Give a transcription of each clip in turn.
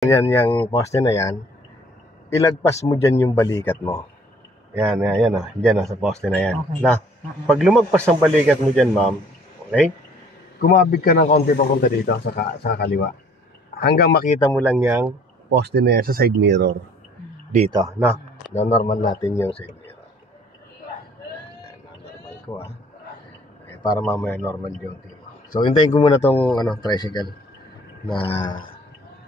Yan, yung poste na yan, ilagpas mo dyan yung balikat mo. Yan, yan, oh. Dyan, oh, sa poste na yan. Okay. Na, pag lumagpas ang balikat mo dyan, ma'am, okay? Kumabig ka ng konti papunta dito sa kaliwa. Hanggang makita mo lang yung poste na yan sa side mirror. Dito, na. Na normal natin yung side mirror. Normal ko, ah. Okay, para mamaya normal yung team. So, hintayin ko muna tong tricycle na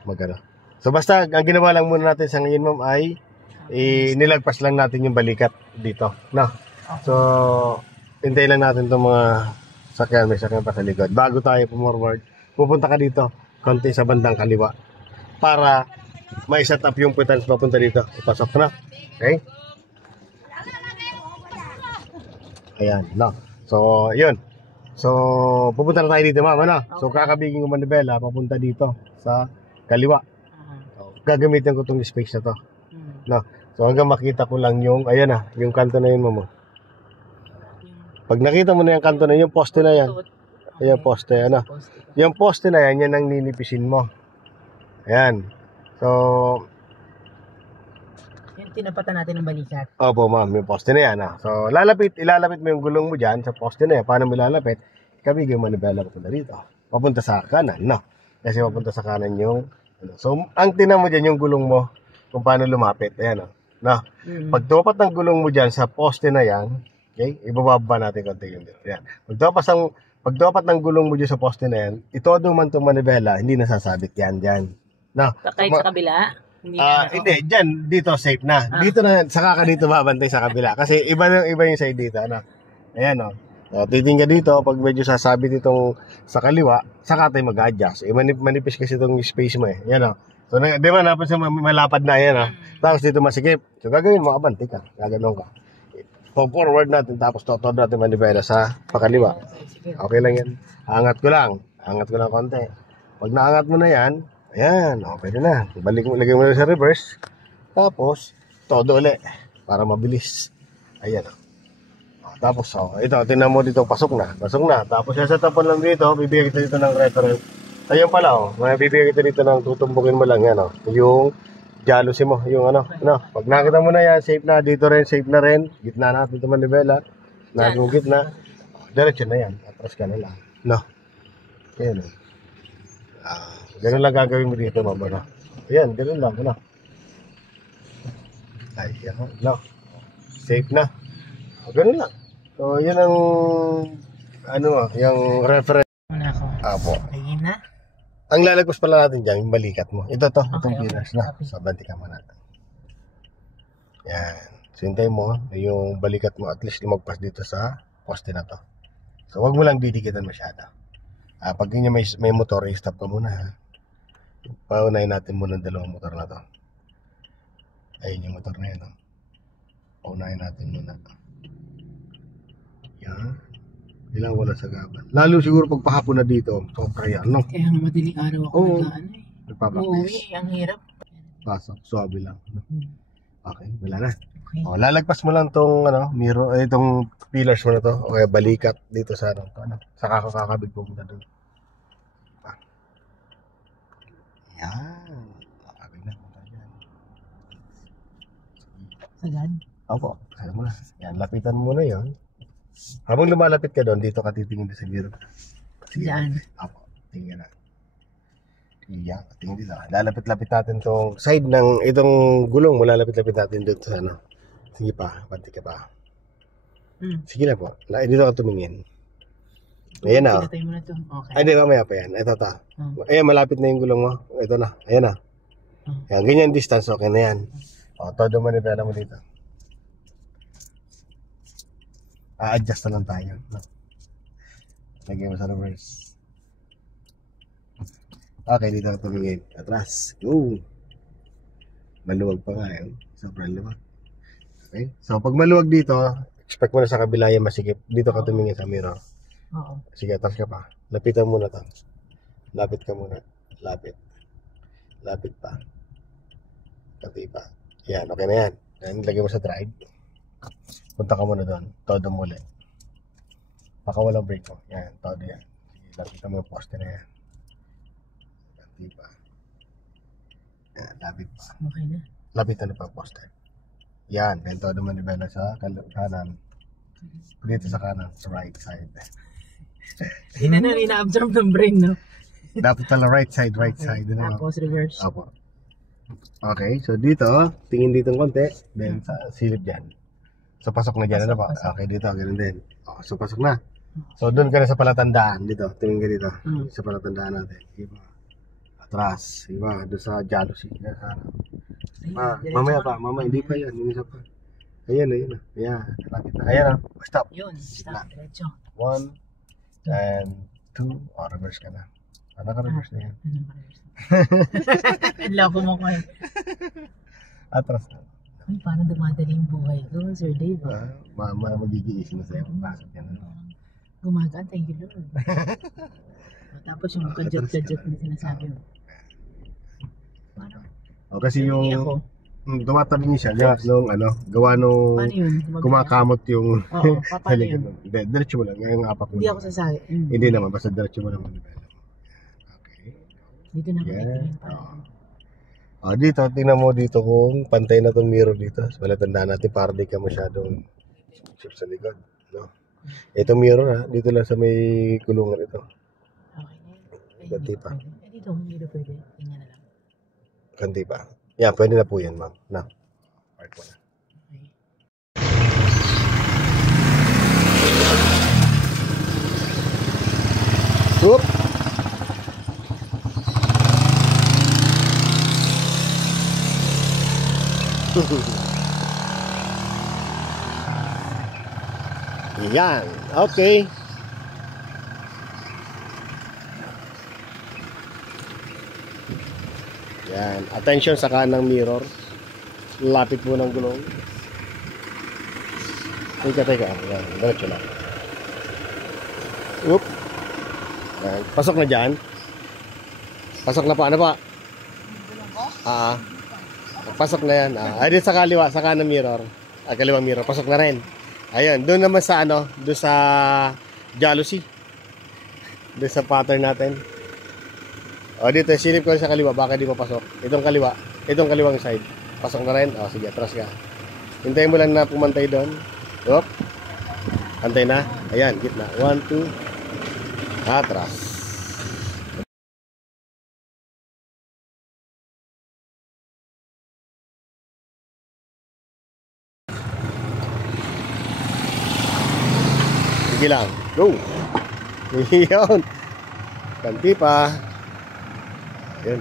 magano. So basta ang ginawa lang muna natin sa ngayon, ma'am, ay nilagpas lang natin yung balikat dito, no? So hintayin lang natin itong mga sakyan, may sakyan pa sa likod. Bago tayo forward, pupunta ka dito konti sa bandang kaliwa para may set up yung pitans papunta dito. Ipasok na. Okay? Ayan, no? So, yun. So, pupunta na tayo dito, ma'am, ano? So, kakabigin ko manibela, papunta dito sa kaliwa. Gagamitin ko tong space na to. No. So hanggang makita ko lang yung ayan na, yung kanto na yun, mamo. Pag nakita mo na yung kanto na yung poste na yan. Ayan poste, ano. Yung poste na yan, yan ang ninipisin mo. Ayan. So yung tinapatan natin ng balikat. opo, ma'am, yung poste na yan, ah. So ilalapit mo yung gulong mo diyan sa poste na yan. Paano mo ilalapit? Kabigay mo manibela ko dito. Papunta sa kanan, no. Kasi papunta sa kanan yung so, ang tinan mo dyan yung gulong mo kung paano lumapit. Ayan, o. No? Pag tupat ng gulong mo dyan sa poste na yan, okay, ibababa natin konti yung dito. Ayan. Pag tupat ng gulong mo dyan sa poste na yan, itodo man itong manibela, hindi nasasabit yan dyan. No? Kahit sa kabila? Hindi, dyan, dito safe na. Dito na, saka ka dito babantay sa kabila. Kasi iba yung side dito. Ano? Ayan, o. So, titingin ka dito, pag medyo sasabit itong sa kaliwa, saka tayo mag-adjust. Manipis kasi itong space mo eh. Yan o. So, di ba napansin mo, malapad na yan o. Tapos dito masikip. So, gagawin mo, abanti ka. Gaganon ka. Forward natin, tapos totoo natin manibela sa pakaliwa. Okay lang yan. Angat ko lang konti. Pag naangat mo na yan, ayan, okay na. Lagay mo na sa reverse. Tapos, todo ulit. Para mabilis. Ayan o. Tapos, ito, tinan mo dito, pasok na. Tapos, sa tapon lang dito, bibigyan kita dito ng reference. Ayun pala, bibigyan kita dito ng tutumbukin mo lang yan, yung jealousy mo, yung pag nakita mo na yan, safe na, dito rin, safe na rin, gitna natin ito manibela, nagong gitna, diretso na yan, atras ka na lang, no? Ayan, ganun lang gagawin mo dito, mama, no? Ayan, ganun lang, no? Ayan, no? Safe na, ganun lang. So, yun ang yung reference. Muna ako. Apo. Ayun na. Ang lalagpas pala natin dyan, yung balikat mo. Ito to, itong Okay. pillars na. So, banti ka muna. Yan. So, hintay mo, yung balikat mo, at least lumagpas dito sa poste na to. So, wag mo lang didikitan masyado. Pag yun may motor, i-stop ka muna, ha. Paunahin natin muna ang dalawang motor na to. Ayun yung motor na yun, no? Paunahin natin muna. Yan. Ilang wala sa gaban. Lalo siguro pag pahapon na dito, sobra yan, no? Kaya nga madaling araw ako nag-ano eh. Nagpapaktis. Ang hirap. Pasok, suabe lang. No? Okay, wala na. Okay. Lalagpas mo lang tong mirror, itong pillars mo na to, o kaya balikat dito sa saka kakabig pumunta doon. Yan. Kakabig na punta dyan. Sagad? Opo, kaya mo na. Yan, lapitan mo na yun. Habang lumalapit ka doon, dito ka titingin sa mirror. Diyan? Opo, tingin na. Iyak, tingin dito. Lalapit-lapit natin tong side ng itong gulong mo, lalapit-lapit natin doon sa Sige pa, panti ka pa. Sige na po. Dito ka tumingin. Ayan na. Pinatay mo na to. Okay. Ay, di, mamaya pa yan. Ito ta. Ayan, malapit na yung gulong mo. Ito na. Ayan na. Ayan, ganyan distance, okay na yan. Todo manibela mo dito. A-adjust na lang tayo. Lagay mo sa reverse. Okay, dito ka tumingin. Atras. Go! Maluwag pa nga yun. Sobrang luwag. Okay? So, pag maluwag dito, expect mo na sa kabila yung masikip. Dito ka tumingin sa mirror. Oo. Sige, atras ka pa. Lapitan muna to. Lapit ka muna. Lapit. Lapit pa. Pati pa. Yan, okay na yan. Yan, lagay mo sa drive. Punta ka muna doon. Todo muli. Baka walang brake mo. Yan, todo yan. Sige, lapitan mo yung poste na yan. Pati pa. lapit. Okay na. Lapit na pa poste. Yan, ganito naman manibela sa kanan. Dito sa kanan, sa right side. Hindi na ina-absorb ng brain, no? Dapat pala right side. Ano? Tapos reverse. Opo. Okay, so dito, tingin dito ng konti, then sa silip dyan. So pasok na dyan, ano pa? Okay, dito, ganun din. So pasok na. So doon ka na sa palatandaan, dito, tingin ka dito. Sa palatandaan natin. Iba. Atras, iba, doon sa jealousy. Mamaya, hindi pa yan, yung isa pa. Ayan. Lapit na. Ayan, stop. Yun, stop, diretso. 1 and 2, reverse ka na. Naka-reverse na yan. Ang lako mo ko eh. Atras na. Ay, parang dumadali yung buhay ko, Sir Dave. Magigiisip na sa'yo. Pasok yan. Gumagaan, thank you Lord. Tapos yung kadyot-kadyot na sinasabi mo. Parang, kasi yung ako. tumatabi niya siya gawa nung Paano yun? kumakamot yung Oo, paano yun? Diretso mo lang, yung apak mo. Hindi ako sasabi. Hindi naman, basta diretso mo lang. Okay. Dito na ako Yeah. parang. Dito, tingnan mo dito kung pantay na tong mirror dito. So, tandaan natin para di ka masyadong sa likod. No? Ito mirror dito lang sa may kulungan ito. Okay na yun. Kanti pa. Dito, hindi na pwede. Tingnan na lang. Kanti pa. Yan, pwede na po yan, ma'am. Na. Park mo na. Okay. Oop! Yan, okay. Yan, attention sa kanang mirror. Lapit mo ng gulong. Teka. Yan, diretso lang. Oop. Yan, pasok na dyan. Pasok na pa, ano pa? Pasok na yan. Ay, dito sa kaliwa, sa kanang mirror. Kaliwang mirror, pasok na rin. Ayun, doon naman sa doon sa jealousy. Doon sa pattern natin. Dito, silip ko sa kaliwa, baka di mapasok. Itong kaliwang side. Pasok na rin. Sige, atras ka. Hintayin mo lang na pumantay doon. Oop. Antay na. Ayan, gitna. 1, 2. Atras. Sige lang. Go. Yun. Kanti pa. Yun.